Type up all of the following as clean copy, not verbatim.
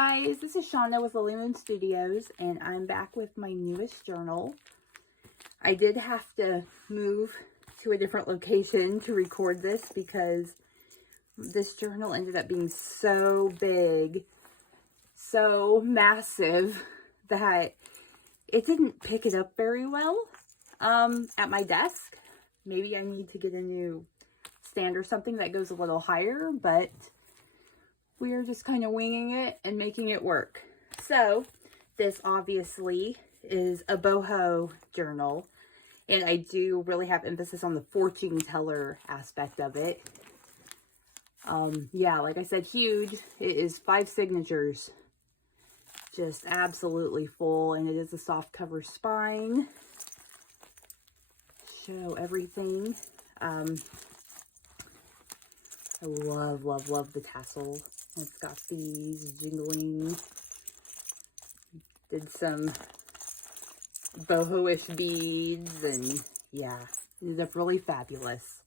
guys, this is Shauna with Lily Moon Studios, and I'm back with my newest journal. I did have to move to a different location to record this because this journal ended up being so big, so massive, that it didn't pick it up very well at my desk. Maybe I need to get a new stand or something that goes a little higher, but we are just kind of winging it and making it work. So this obviously is a boho journal, and I do really have emphasis on the fortune teller aspect of it. Yeah, like I said, huge. It is 5 signatures, just absolutely full, and it is a soft cover spine. Show everything. I love, love, love the tassel. It's got these jingling. Did some boho-ish beads, and yeah, it ended up really fabulous.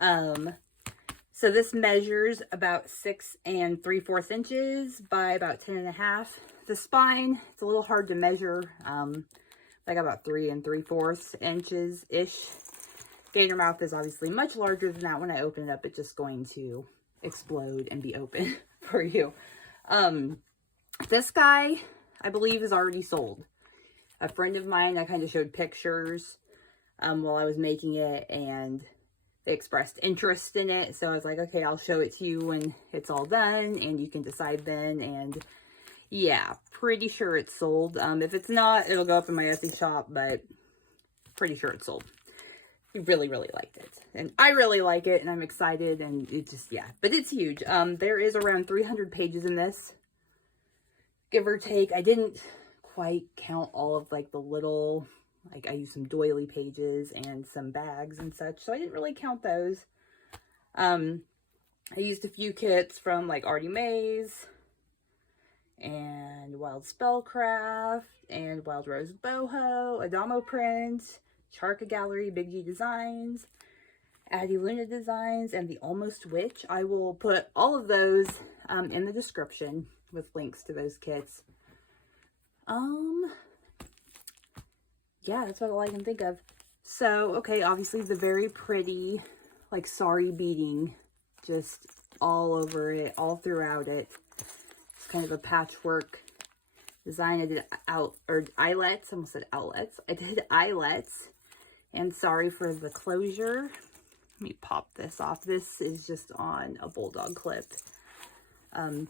So this measures about 6 3/4 inches by about 10.5. The spine, it's a little hard to measure. I got about 3 3/4 inches-ish. Gator mouth is obviously much larger than that. When I open it up, it's just going to explode and be open for you. This guy, I believe, is already sold. A friend of mine, I kind of showed pictures while I was making it, and they expressed interest in it. So I was like, okay, I'll show it to you when it's all done, and you can decide then. And yeah, pretty sure it's sold. If it's not, it'll go up in my Etsy shop, but pretty sure it's sold. He really, really liked it. And I really like it, and I'm excited, and it just, yeah. But it's huge. There is around 300 pages in this, give or take. I didn't quite count all of, like, the little, like, I used some doily pages and some bags and such, so I didn't really count those. I used a few kits from, like, Artie Mae's, and Wild Spellcraft, and Wild Rose Boho, Adamo Print, Charka Gallery, Big G Designs, Addie Luna Designs, and The Almost Witch. I will put all of those in the description with links to those kits. Yeah, that's all I can think of. So, okay, obviously the very pretty, like, sari beading just all over it, all throughout it. It's kind of a patchwork design. I did eyelets. I almost said outlets. I did eyelets. And sorry for the closure. Let me pop this off. This is just on a bulldog clip. Yeah,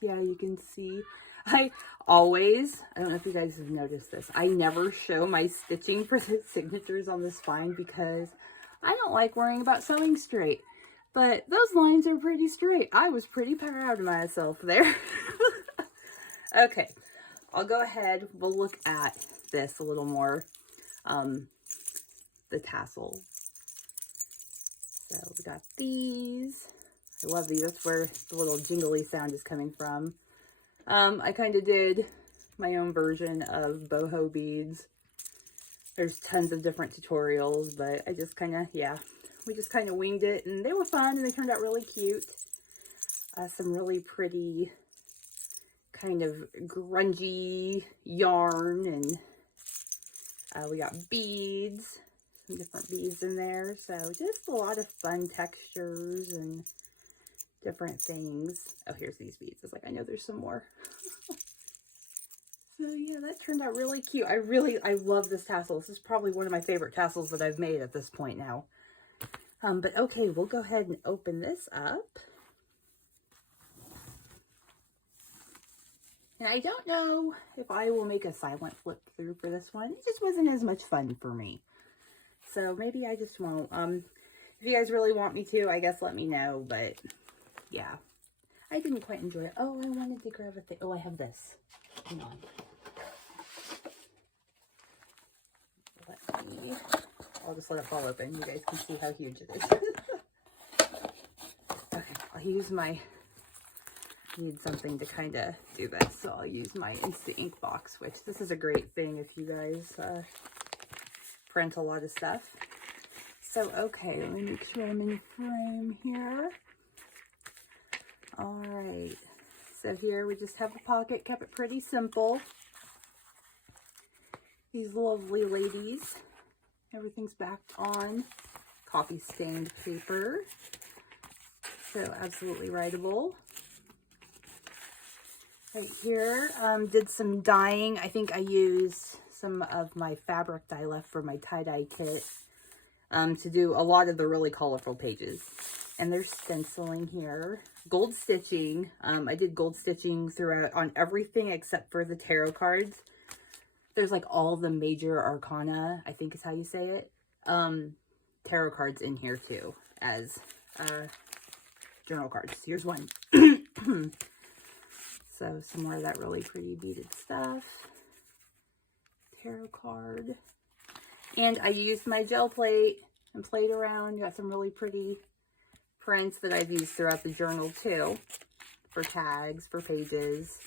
you can see. I don't know if you guys have noticed this, I never show my stitching for the signatures on the spine because I don't like worrying about sewing straight. But those lines are pretty straight. I was pretty proud of myself there. Okay, I'll go ahead. We'll look at this a little more. The tassel. So we got these. I love these. That's where the little jingly sound is coming from. I kind of did my own version of boho beads. There's tons of different tutorials, but I just kind of, yeah, we just kind of winged it, and they were fun, and they turned out really cute. Some really pretty kind of grungy yarn, and we got beads, some different beads in there. So just a lot of fun textures and different things. Oh, here's these beads. It's like, I know there's some more. So yeah, that turned out really cute. I love this tassel. This is probably one of my favorite tassels that I've made at this point now. But okay, we'll go ahead and open this up. And I don't know if I will make a silent flip through for this one. It just wasn't as much fun for me. So maybe I just won't. If you guys really want me to, I guess let me know. But yeah, I didn't quite enjoy it. Oh, I wanted to grab a thing. Oh, I have this. Hang on. I'll just let it fall open. You guys can see how huge it is. Okay, I'll use my... need something to kind of do this, so I'll use my Instant Ink box, which this is a great thing if you guys print a lot of stuff. So okay, let me make sure I'm in frame here. All right, So here we just have a pocket, kept it pretty simple. These lovely ladies. Everything's backed on coffee stained paper. So absolutely writable. Right here, did some dyeing. I think I used some of my fabric dye left for my tie-dye kit to do a lot of the really colorful pages. And there's stenciling here. Gold stitching. I did gold stitching throughout on everything except for the tarot cards. There's like all the major arcana, I think is how you say it. Tarot cards in here too as journal cards. Here's one. So some more of that really pretty beaded stuff. Tarot card. And I used my gel plate and played around. Got some really pretty prints that I've used throughout the journal too. For tags, for pages.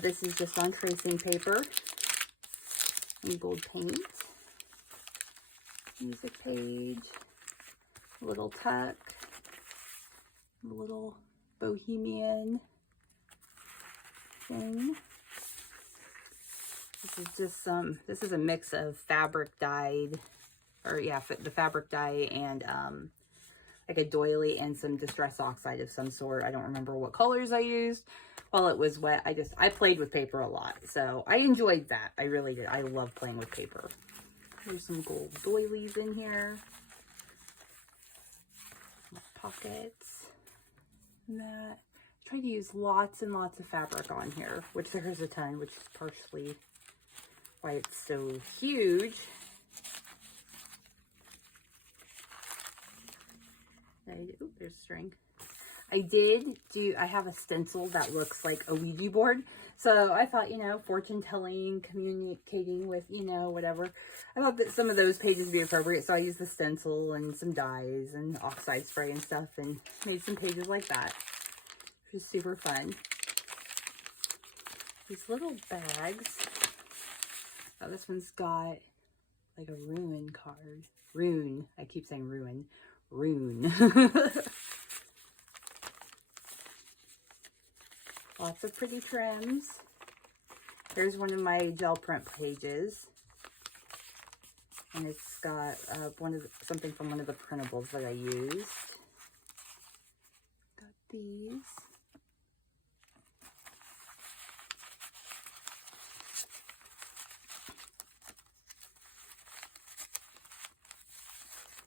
This is just on tracing paper. And gold paint. Music page. Little tuck. Little Bohemian thing. This is just this is a mix of fabric dyed, or yeah, the fabric dye and like a doily and some distress oxide of some sort. I don't remember what colors I used while it was wet. I played with paper a lot, so I enjoyed that. I really did. I love playing with paper. There's some gold doilies in here. Pockets. That. I tried to use lots and lots of fabric on here, which there is a ton, which is partially why it's so huge. Ooh, there's string. I have a stencil that looks like a Ouija board. So I thought, you know, fortune telling, communicating with, you know, whatever. I thought that some of those pages would be appropriate. So I used the stencil and some dyes and oxide spray and stuff and made some pages like that, which is super fun. These little bags. Oh, this one's got like a rune card. Rune. I keep saying ruin. Rune. Lots of pretty trims. Here's one of my gel print pages. And it's got something from one of the printables that I used. Got these.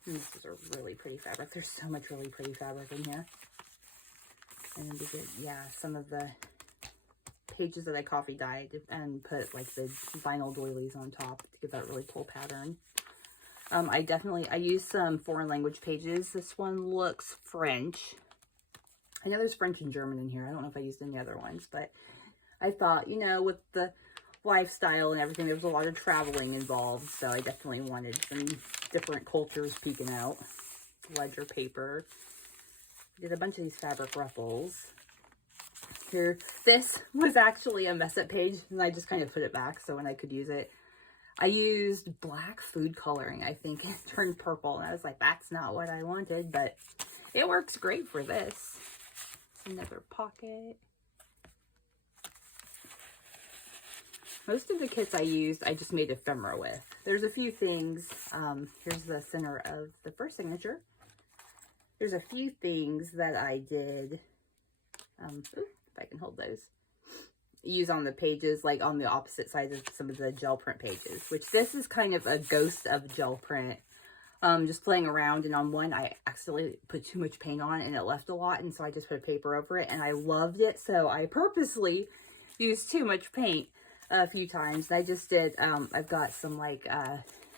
And this is a really pretty fabric. There's so much really pretty fabric in here. And we get, yeah, some of the pages that I coffee dyed and put like the vinyl doilies on top to give that really cool pattern. I used some foreign language pages. This one looks French. I know there's French and German in here. I don't know if I used any other ones, but I thought, you know, with the lifestyle and everything, there was a lot of traveling involved. So I definitely wanted some different cultures peeking out. Ledger paper. Did a bunch of these fabric ruffles. Here, this was actually a mess up page, and I just kind of put it back so when I could use it. I used black food coloring, I think, and it turned purple, and I was like, that's not what I wanted, but it works great for this. Another pocket. Most of the kits I used, I just made ephemera with. There's a few things. Here's the center of the first signature. There's a few things that I did, if I can hold those, use on the pages, like on the opposite sides of some of the gel print pages, which this is kind of a ghost of gel print. Just playing around, and on one, I accidentally put too much paint on and it left a lot, and so I just put a paper over it, and I loved it, so I purposely used too much paint a few times. And I just did, I've got some like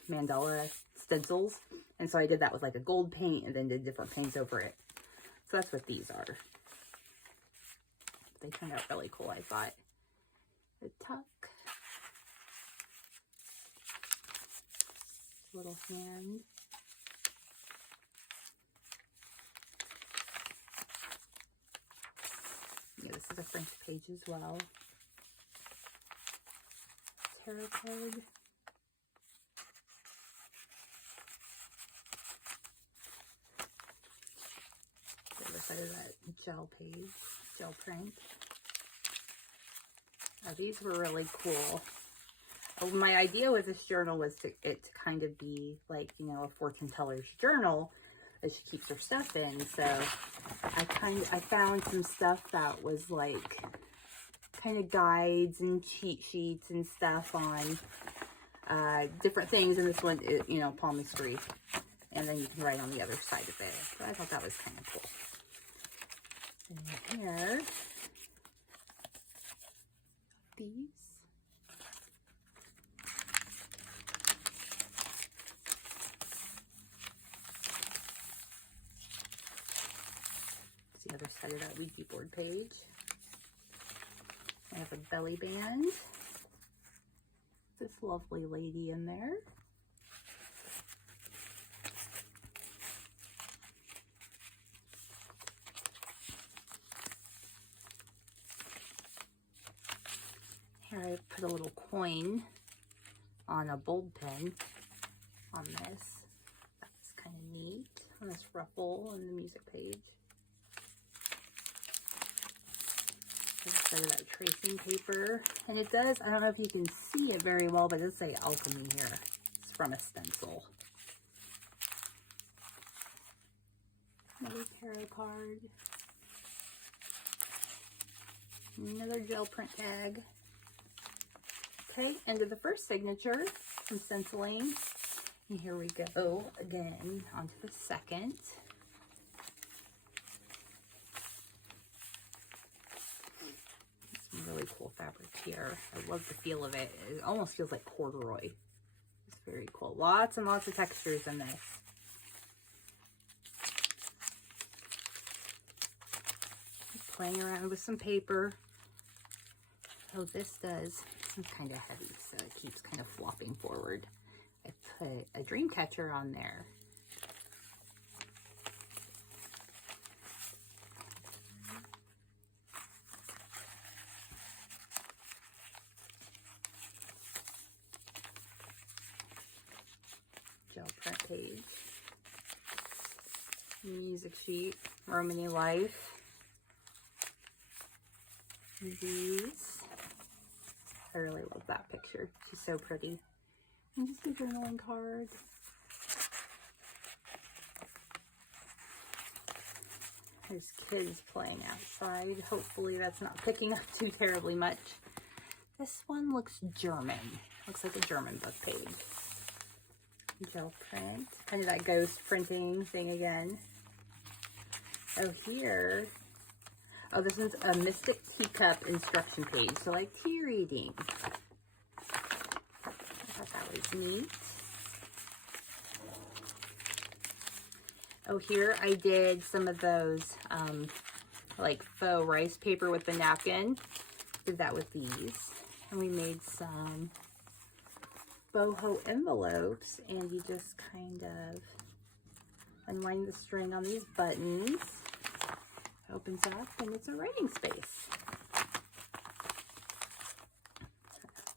mandala stencils. And so I did that with like a gold paint and then did different paints over it. So that's what these are. They turned out really cool, I thought. The tuck. Little hand. Yeah, this is a French page as well. Tarot card. Side of that gel page. gel print. Oh, these were really cool. Oh, my idea with this journal was to kind of be like, you know, a fortune teller's journal that she keeps her stuff in. So I found some stuff that was like kind of guides and cheat sheets and stuff on different things. And this one, you know, palmistry. And then you can write on the other side of it. So I thought that was kind of cool. And here, these. It's the other side of that Ouija board page. I have a belly band. This lovely lady in there. Here I put a little coin on a bulb pen on this. That's kind of neat. On this ruffle on the music page. Instead of that tracing paper. And it does, I don't know if you can see it very well, but it does say alchemy here. It's from a stencil. Another tarot card. Another gel print tag. Okay, end of the first signature. Some stenciling. And here we go again onto the second. Some really cool fabric here. I love the feel of it. It almost feels like corduroy. It's very cool. Lots and lots of textures in this. Playing around with some paper. Oh, this does. It's kind of heavy, so it keeps kind of flopping forward. I put a dream catcher on there. Gel print page. Music sheet. Romany Life. These. I really love that picture. She's so pretty. And just a journaling card. There's kids playing outside. Hopefully that's not picking up too terribly much. This one looks German. Looks like a German book page. Gel print. Kind of that ghost printing thing again. Oh, here. Oh, this one's a Mystic Teacup instruction page. So like tea reading. I thought that was neat. Oh, here I did some of those like faux rice paper with the napkin. Did that with these. And we made some boho envelopes. And you just kind of unwind the string on these buttons. Opens up and it's a writing space.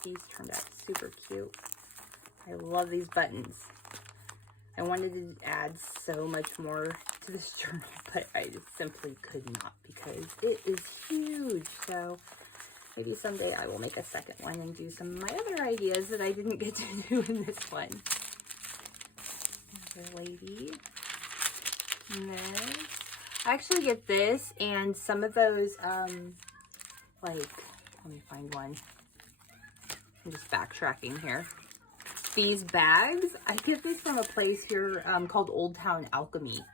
These turned out super cute. I love these buttons. I wanted to add so much more to this journal, but I simply could not because it is huge. So maybe someday I will make a second one and do some of my other ideas that I didn't get to do in this one. Another lady. And this. I actually get this and some of those, like, let me find one. I'm just backtracking here. These bags, I get this from a place here called Old Town Alchemy.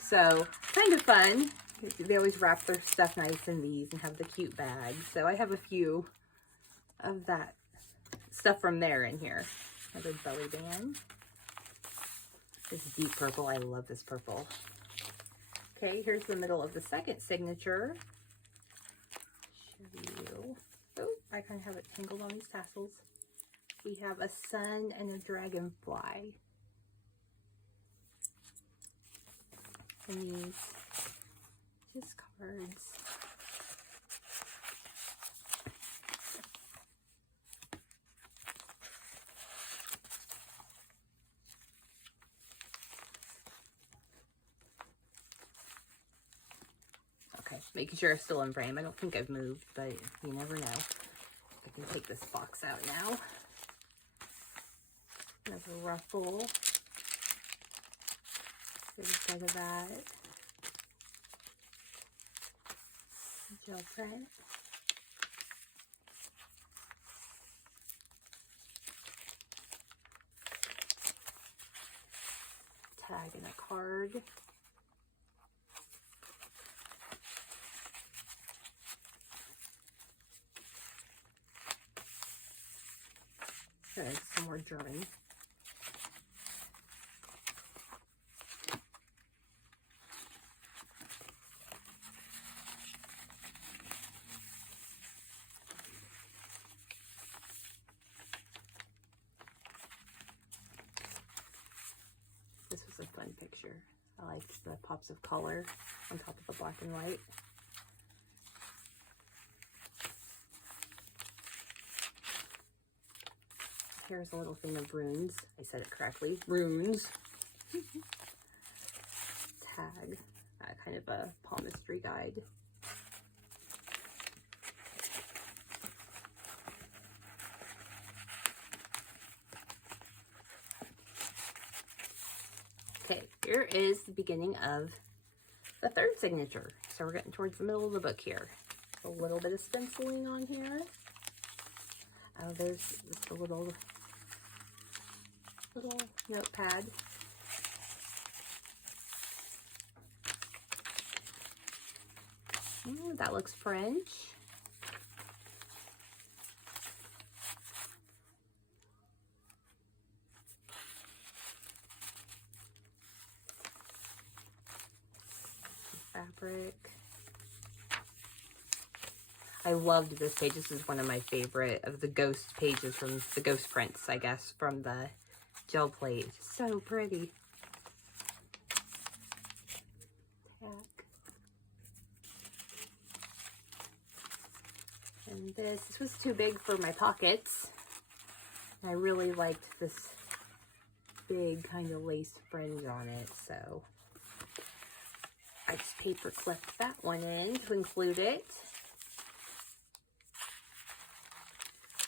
So, kind of fun. They always wrap their stuff nice in these and have the cute bags. So, I have a few of that stuff from there in here. Another belly band. This deep purple. I love this purple. Okay, here's the middle of the second signature. Show you. Oh, I kind of have it tangled on these tassels. We have a sun and a dragonfly. And these just cards. making sure it's still in frame. I don't think I've moved, but you never know. I can take this box out now. Another ruffle. Instead of that, gel print. Tag and a card. Good, some more German. This was a fun picture. I liked the pops of color on top of the black and white. Here's a little thing of runes. I said it correctly. Runes. Tag. Kind of a palmistry guide. Okay, here is the beginning of the third signature. So we're getting towards the middle of the book here. A little bit of stenciling on here. Oh, there's just a little notepad. That looks French. Fabric. I loved this page. This is one of my favorite of the ghost pages from the ghost prints, I guess, from the gel plate. So pretty. Tack. And this was too big for my pockets. I really liked this big kind of lace fringe on it, so I just paper clipped that one in to include it.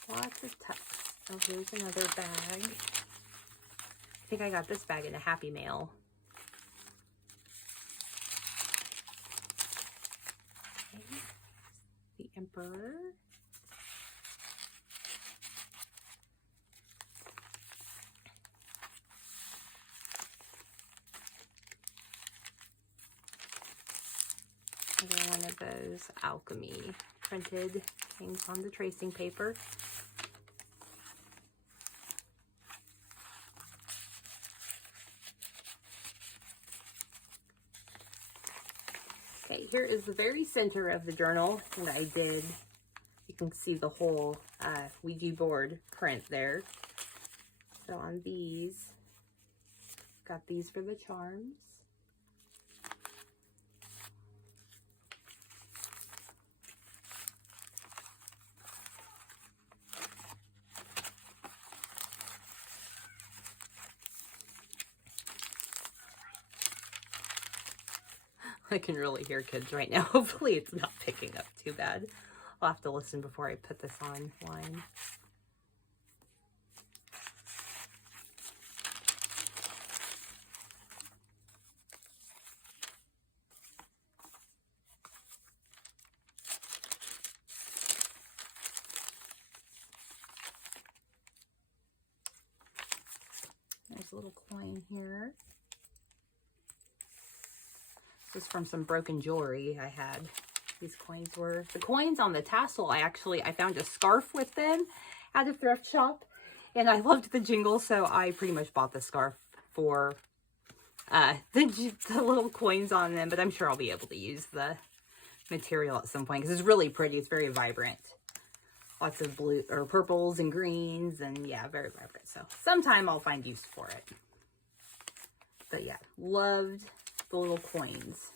Lots of tucks. Oh, here's another bag. I think I got this bag in a Happy Mail. Okay. The Emperor. Another one of those alchemy printed things on the tracing paper. Okay, here is the very center of the journal, and I did, you can see the whole Ouija board print there. So on these, got these for the charms. I can really hear kids right now. Hopefully it's not picking up too bad. I'll have to listen before I put this online. There's a little coin here. This is from some broken jewelry I had. These coins were, the coins on the tassel, I found a scarf with them at a thrift shop, and I loved the jingle, so I pretty much bought the scarf for the little coins on them, but I'm sure I'll be able to use the material at some point, because it's really pretty. It's very vibrant. Lots of blue, or purples and greens, and yeah, very vibrant. So sometime I'll find use for it. But yeah, loved the little coins.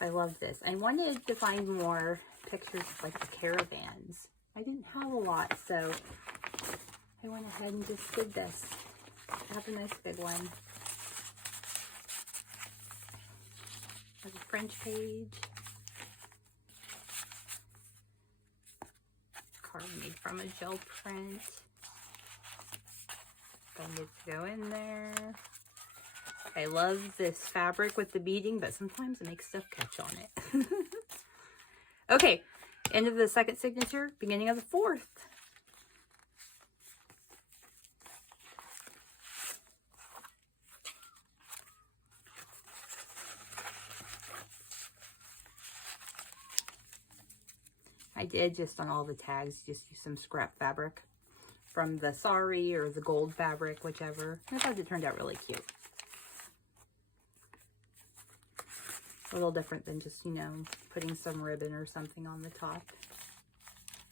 I love this. I wanted to find more pictures of like the caravans. I didn't have a lot, so I went ahead and just did this. I have a nice big one. There's a French page. card made from a gel print. That needs to go in there. I love this fabric with the beading, but sometimes it makes stuff catch on it. Okay, end of the second signature, beginning of the fourth. I did just on all the tags, just use some scrap fabric from the sari or the gold fabric, whichever. I thought it turned out really cute. A little different than just, you know, putting some ribbon or something on the top.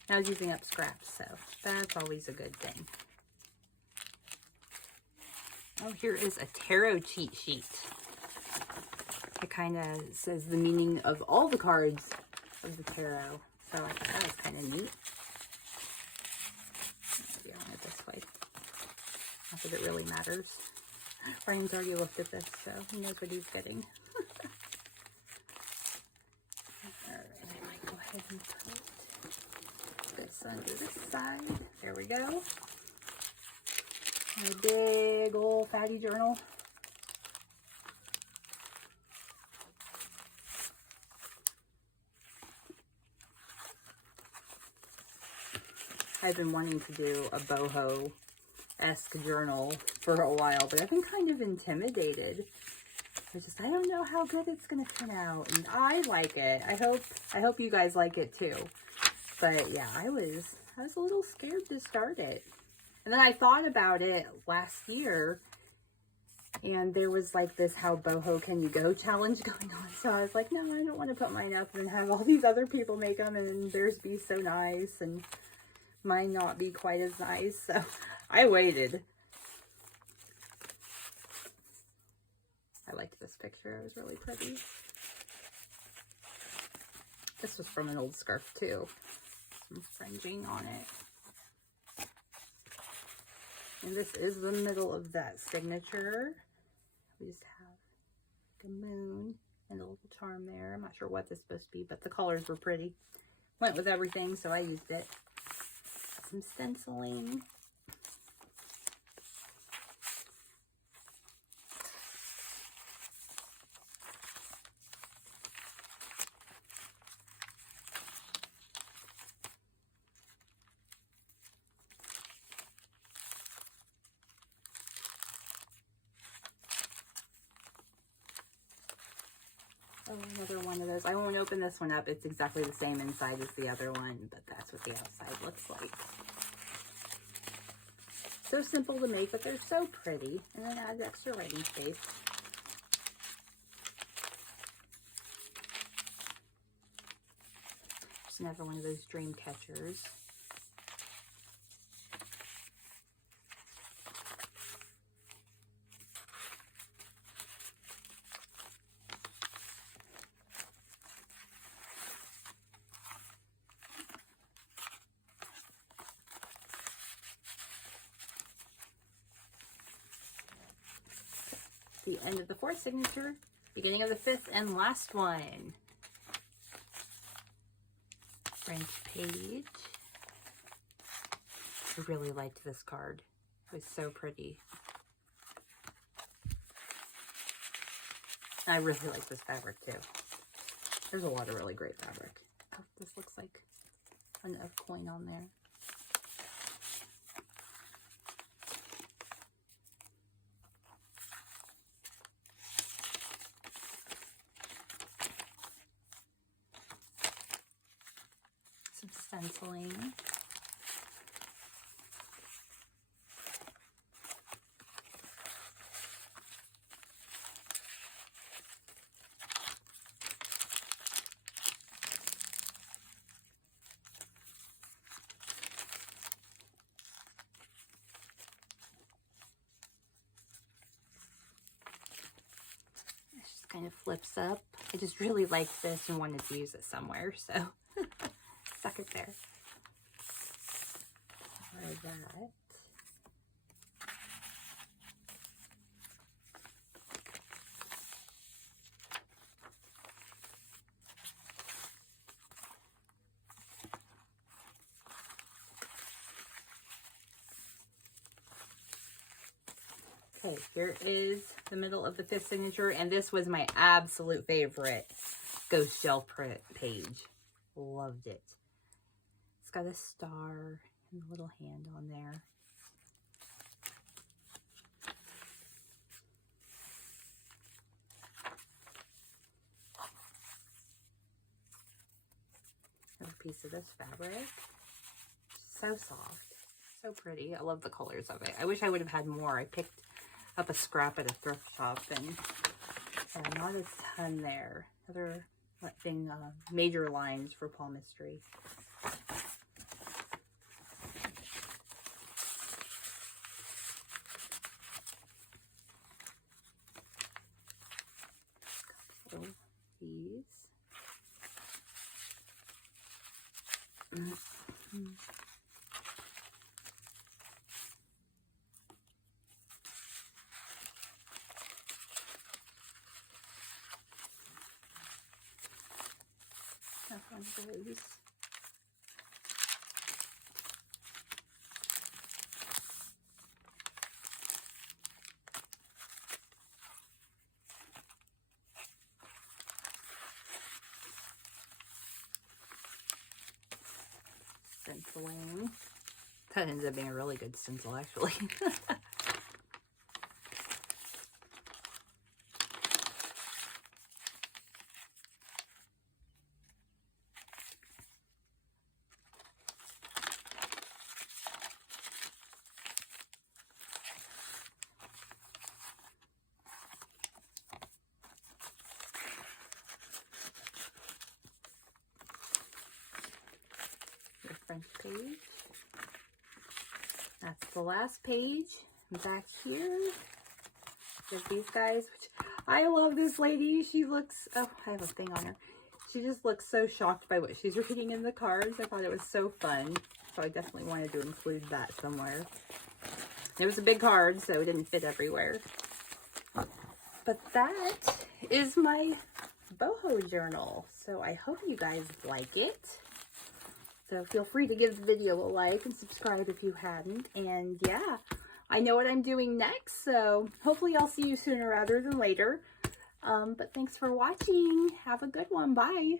I was using up scraps, so that's always a good thing. Oh, here is a tarot cheat sheet. It kind of says the meaning of all the cards of the tarot. So I thought that was kind of neat. Maybe I'll want it this way. Not that it really matters. Brian's already looked at this, so he knows what he's getting. Alright, I might go ahead and put this under this side. There we go. My big old fatty journal. I've been wanting to do a boho-esque journal for a while, but I've been kind of intimidated. I don't know how good it's gonna turn out, and I like it. I hope you guys like it too. But yeah, I was a little scared to start it. And then I thought about it last year, and there was like this How Boho Can You Go challenge going on. So I was like, no, I don't want to put mine up and have all these other people make them and theirs be so nice and mine not be quite as nice. So I waited. I liked this picture. It was really pretty. This was from an old scarf too. Some fringing on it. And this is the middle of that signature. We just have a moon and a little charm there. I'm not sure what this is supposed to be, but the colors were pretty. Went with everything, so I used it. Some stenciling. Oh, another one of those. I won't open this one up. It's exactly the same inside as the other one, but that's what the outside looks like. So simple to make, but they're so pretty. And then adds extra writing space. Just another one of those dream catchers. The end of the fourth signature, beginning of the fifth and last one. French page. I really liked this card. It was so pretty. I really like this fabric too. There's a lot of really great fabric. Oh, this looks like a coin on there. Stenciling. It just kind of flips up. I just really liked this and wanted to use it somewhere, so stuck it there. That. Okay, here is the middle of the 5th signature, and this was my absolute favorite ghost gel print page. Loved it. It's got a star and a little hand on there. Another piece of this fabric. So soft. So pretty. I love the colors of it. I wish I would have had more. I picked up a scrap at a thrift shop and not a ton there. Other thing, major lines for palmistry. Couple of these. One of those. Stenciling. That ends up being a really good stencil, actually. French page. That's the last page. Back here, there's these guys, which I love this lady. She looks, oh, I have a thing on her. She just looks so shocked by what she's reading in the cards. I thought it was so fun. So I definitely wanted to include that somewhere. It was a big card, so it didn't fit everywhere. But that is my boho journal. So I hope you guys like it. So feel free to give the video a like and subscribe if you hadn't. And yeah, I know what I'm doing next. So hopefully I'll see you sooner rather than later. But thanks for watching. Have a good one. Bye.